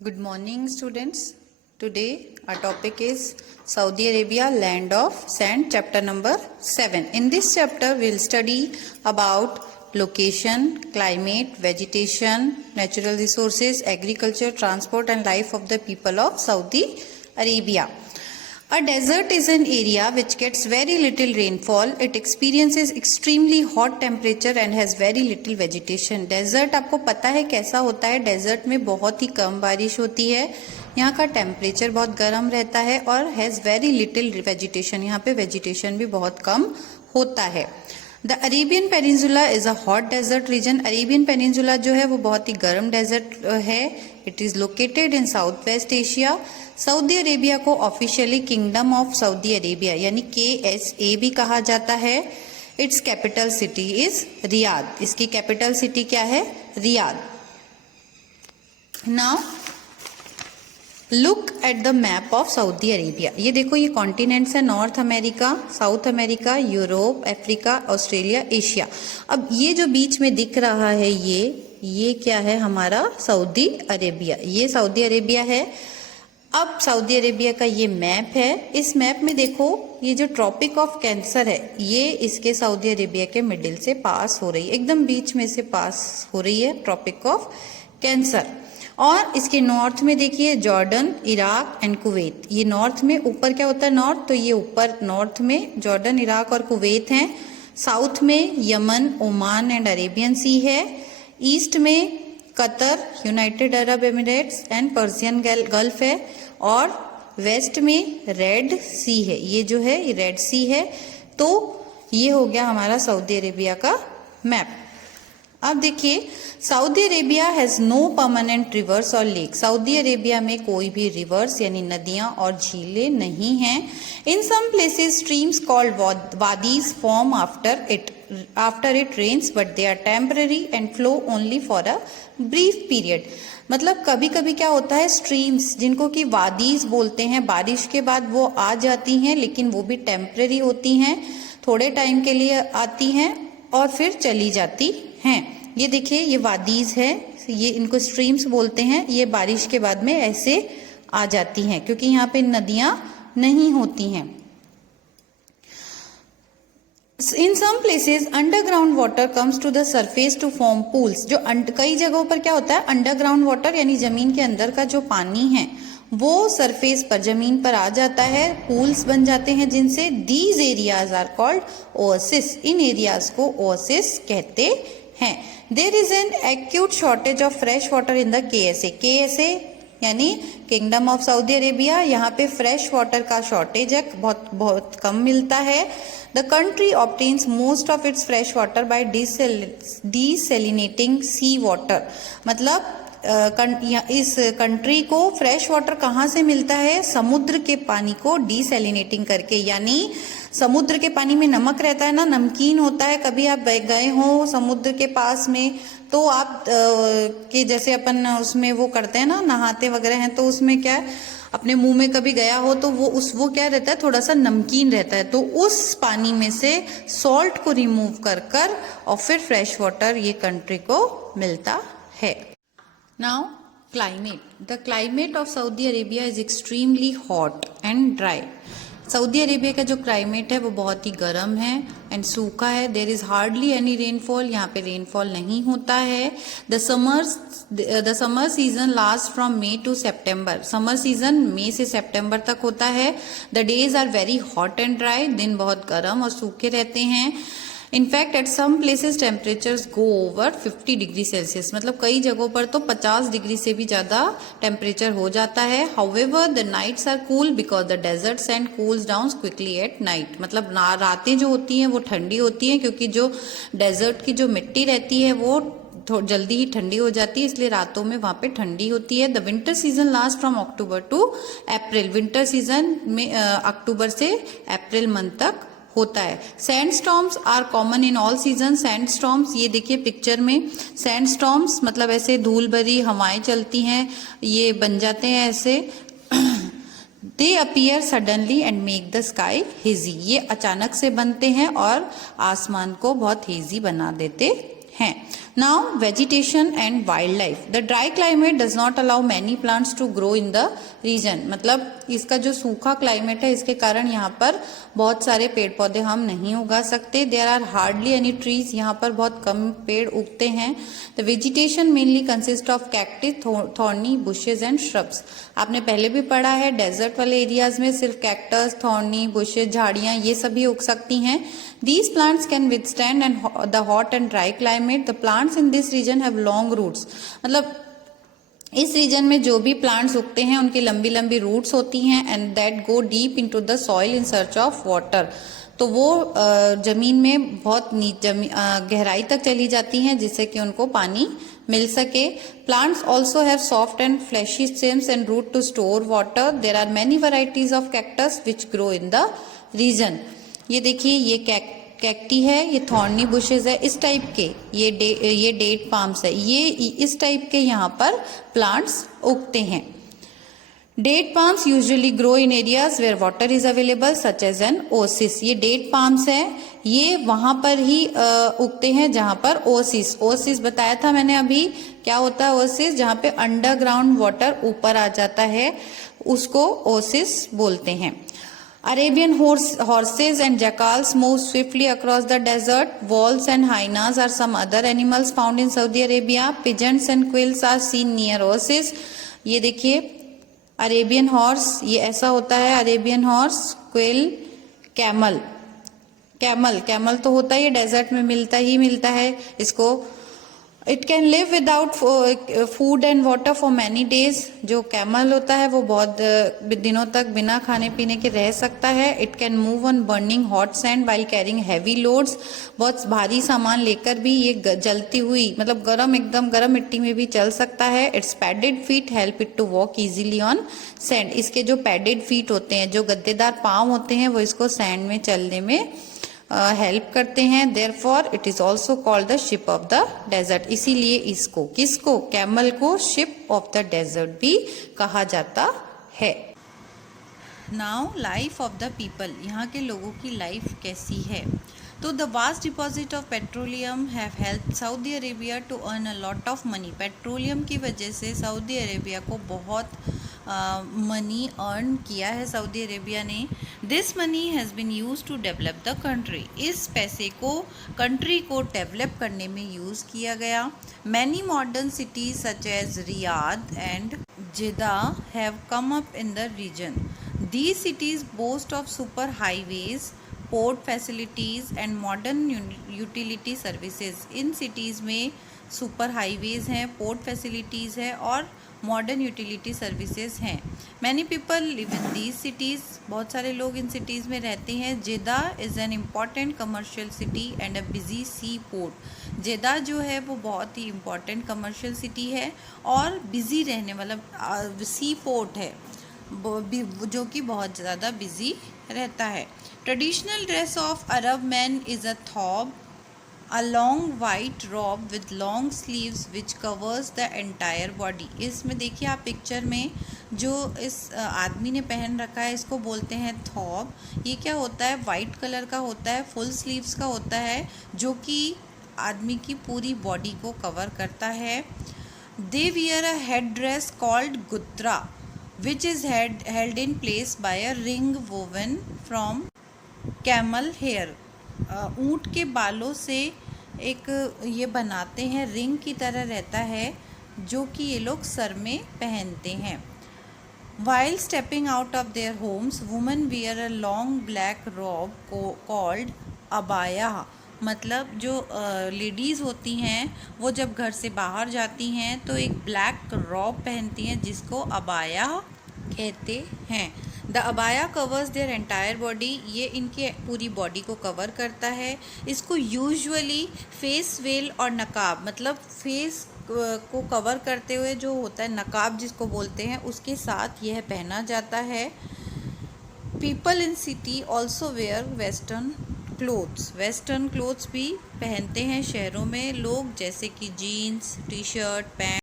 Good morning, students. Today our topic is Saudi Arabia, land of sand, chapter number 7. In this chapter, we will study about location, climate, vegetation, natural resources, agriculture, transport, and life of the people of Saudi Arabia. A desert is an area which gets very little rainfall. It experiences extremely hot temperature and has very little vegetation. Desert आपको पता है कैसा होता है? Desert में बहुत ही कम बारिश होती है, यहाँ का टेम्परेचर बहुत गर्म रहता है और हैज़ वेरी लिटिल वेजिटेशन. यहाँ पे वेजिटेशन भी बहुत कम होता है. The Arabian peninsula is a hot desert region. Arabian peninsula जो है वो बहुत ही गर्म डेजर्ट है. It is located in south west Asia. Saudi Arabia को officially kingdom of Saudi Arabia यानी KSA भी कहा जाता है. Its capital city is Riyadh. इसकी कैपिटल सिटी क्या है? Riyadh. Now look at the map of Saudi Arabia. ये देखो, ये कॉन्टिनेंट्स है. North America, south America, Europe, Africa, Australia, Asia. अब ये जो बीच में दिख रहा है ये क्या है? हमारा सऊदी अरेबिया. ये सऊदी अरेबिया है. अब सऊदी अरेबिया का ये मैप है. इस मैप में देखो, ये जो ट्रॉपिक ऑफ कैंसर है ये इसके सऊदी अरेबिया के मिडिल से पास हो रही है, एकदम बीच में से पास हो रही है ट्रॉपिक ऑफ कैंसर. और इसके नॉर्थ में देखिए जॉर्डन, इराक एंड कुवैत. ये नॉर्थ में, ऊपर क्या होता है नॉर्थ, तो ये ऊपर नॉर्थ में जॉर्डन, इराक और कुवैत हैं. साउथ में यमन, ओमान एंड अरेबियन सी है. ईस्ट में Qatar, United Arab Emirates and Persian gulf है. और वेस्ट में रेड सी है. ये जो है ये रेड सी है. तो ये हो गया हमारा सऊदी अरेबिया का मैप. अब देखिए, Saudi Arabia has no permanent rivers और लेक. सऊदी अरेबिया में कोई भी रिवर्स यानी नदियां और झीलें नहीं हैं. In some places streams called wadis form after it rains but they are temporary and flow only for a brief period. मतलब कभी कभी क्या होता है, स्ट्रीम्स जिनको कि वादीज बोलते हैं, बारिश के बाद वो आ जाती हैं लेकिन वो भी टेम्पररी होती हैं, थोड़े टाइम के लिए आती हैं और फिर चली जाती हैं. ये देखिए, ये वादीज है, ये इनको स्ट्रीम्स बोलते हैं. ये बारिश के बाद में ऐसे आ जाती हैं क्योंकि यहाँ पे नदियां नहीं होती हैं. In some places underground water comes to the surface to form pools. जो कई जगहों पर क्या होता है, अंडरग्राउंड वाटर यानी जमीन के अंदर का जो पानी है वो सरफेस पर, जमीन पर आ जाता है, पूल्स बन जाते हैं जिनसे these areas are called oasis. इन एरियाज को ओएसिस कहते हैं. There is an acute shortage of fresh water in the KSA यानी किंगडम ऑफ सऊदी अरेबिया. यहाँ पे फ्रेश वाटर का शॉर्टेज है, बहुत कम मिलता है. The country obtains most of its fresh water by desalinating sea water. मतलब इस कंट्री को फ्रेश वाटर कहाँ से मिलता है? समुद्र के पानी को डिसैलिनेटिंग करके. यानी समुद्र के पानी में नमक रहता है ना, नमकीन होता है. कभी आप गए हो समुद्र के पास में तो आप कि जैसे अपन उसमें वो करते हैं ना, नहाते वगैरह हैं, तो उसमें क्या है, अपने मुंह में कभी गया हो तो वो क्या रहता है, थोड़ा सा नमकीन रहता है. तो उस पानी में से सॉल्ट को रिमूव कर और फिर फ्रेश वाटर ये कंट्री को मिलता है. Now, climate. The climate of Saudi Arabia is extremely hot and dry. Saudi Arabia का जो क्लाइमेट है वो बहुत ही गर्म है एंड सूखा है. There is hardly any rainfall. यहाँ पे रेनफॉल नहीं होता है. The summer season last from May to September. Summer season मई से सितंबर तक होता है. The days are very hot and dry. दिन बहुत गर्म और सूखे रहते हैं. In fact at some places temperatures go over 50 degree Celsius. मतलब कई जगहों पर तो 50 डिग्री से भी ज़्यादा टेम्परेचर हो जाता है. However the nights are cool because the desert sand cools down quickly at night. मतलब रातें जो होती हैं वो ठंडी होती हैं क्योंकि जो डेजर्ट की जो मिट्टी रहती है वो जल्दी ही ठंडी हो जाती है, इसलिए रातों में वहाँ पे ठंडी होती है. The winter season last from October to April. Winter season में अक्टूबर से अप्रैल मंथ तक होता है. Sand storms are common in all season. Sand storms, ये देखिए पिक्चर में, सैंड स्टॉर्म्स मतलब ऐसे धूल भरी हवाएं चलती हैं, ये बन जाते हैं ऐसे. दे appear suddenly and make the sky hazy. ये अचानक से बनते हैं और आसमान को बहुत हेजी बना देते हैं। Now vegetation and wild life. The dry climate does not allow many plants to grow in the region. मतलब इसका जो सूखा क्लाइमेट है इसके कारण यहाँ पर बहुत सारे पेड़ पौधे हम नहीं उगा सकते। There are hardly any trees, यहाँ पर बहुत कम पेड़ उगते हैं। The vegetation mainly consist of cacti, thorny bushes and shrubs. आपने पहले भी पढ़ा है डेजर्ट वाले एरियाज में सिर्फ कैक्टस, थॉर्नी बुशेज, झाड़ियां ये सभी उग सकती हैं। These plants can withstand the hot and dry climate. The plants in this region have long roots. मतलब इस रीजन में जो भी प्लांट्स उगते हैं उनकी लंबी लंबी रूट्स होती हैं and that go deep into the soil in search of water. तो वो जमीन में बहुत गहराई तक चली जाती हैं जिससे कि उनको पानी मिल सके। Plants also have soft and fleshy stems and root to store water. There are many varieties of cactus which grow in the region. ये देखिए ये कैक्टी है, ये थॉर्नी बुशेज है, इस टाइप के ये डेट पाम्स है, ये इस टाइप के यहाँ पर प्लांट्स उगते हैं। Date palms usually grow in areas where water is available such as an oasis. ये डेट पाम्स है, ये वहां पर ही उगते हैं जहां पर ओसिस बताया था मैंने अभी। क्या होता है ओसिस? जहां पे अंडरग्राउंड वाटर ऊपर आ जाता है उसको ओसिस बोलते हैं। Arabian horses and jackals move swiftly across the desert. Wolves and hyenas are some other animals found in Saudi Arabia. Pigeons and quails are seen near oases. ये देखिए अरेबियन हॉर्स, ये ऐसा होता है अरेबियन हॉर्स, क्वेल, कैमल तो होता ही desert में मिलता है इसको। It can live without food and water for many days. जो कैमल होता है वो बहुत दिनों तक बिना खाने पीने के रह सकता है। It can move on burning hot sand while carrying heavy loads. बहुत भारी सामान लेकर भी ये जलती हुई मतलब एकदम गर्म मिट्टी में भी चल सकता है। Its padded feet help it to walk easily on sand. इसके जो पैडेड फीट होते हैं, जो गद्देदार पाँव होते हैं, वो इसको सैंड में चलने में हेल्प करते हैं। Therefore it is also called the ship of the desert. इसीलिए इसको किसको, कैमल को शिप ऑफ द डेजर्ट भी कहा जाता है। Now life of the people, यहाँ के लोगों की लाइफ कैसी है? तो the vast deposit of petroleum have help Saudi Arabia to earn a lot of money. Petroleum की वजह से सऊदी अरेबिया को बहुत मनी अर्न किया है सऊदी अरेबिया ने। This money has been use to develop the country. इस पैसे को कंट्री को डेवलप करने में यूज़ किया गया। Many modern cities such as Riyadh and Jeddah have come up in the region. These cities boast of super highways, port facilities and modern utility services. इन cities में सुपर हाईवेज़ हैं, port facilities है और modern utility services हैं। Many people live in these cities. बहुत सारे लोग इन सिटीज़ में रहते हैं। Jeddah is an important commercial city and a busy sea port. जेदा जो है वो बहुत ही इम्पॉर्टेंट कमर्शियल सिटी है और बिज़ी रहने वाला सी पोर्ट है जो कि बहुत ज़्यादा बिजी रहता है। Traditional dress of Arab man is a thob, a long white robe with long sleeves which covers the entire body। इसमें देखिए आप पिक्चर में जो इस आदमी ने पहन रखा है इसको बोलते हैं थॉब। ये क्या होता है? वाइट कलर का होता है, फुल स्लीव्स का होता है जो कि आदमी की पूरी बॉडी को कवर करता है। They wear a head dress called ghutra which is held in place by a ring woven from camel hair। ऊँट के बालों से एक ये बनाते हैं, रिंग की तरह रहता है जो कि ये लोग सर में पहनते हैं। While stepping out of their homes women wear a long black robe called अबाया। मतलब जो लेडीज़ होती हैं वो जब घर से बाहर जाती हैं तो एक ब्लैक रॉब पहनती हैं जिसको अबाया कहते हैं। The abaya covers their entire body. ये इनकी पूरी बॉडी को कवर करता है। इसको यूजुअली फेस वेल और नकाब मतलब फेस को कवर करते हुए जो होता है नकाब जिसको बोलते हैं उसके साथ यह पहना जाता है। People in city also wear western clothes. Western clothes भी पहनते हैं शहरों में लोग, जैसे कि जीन्स, टी शर्ट, पैंट।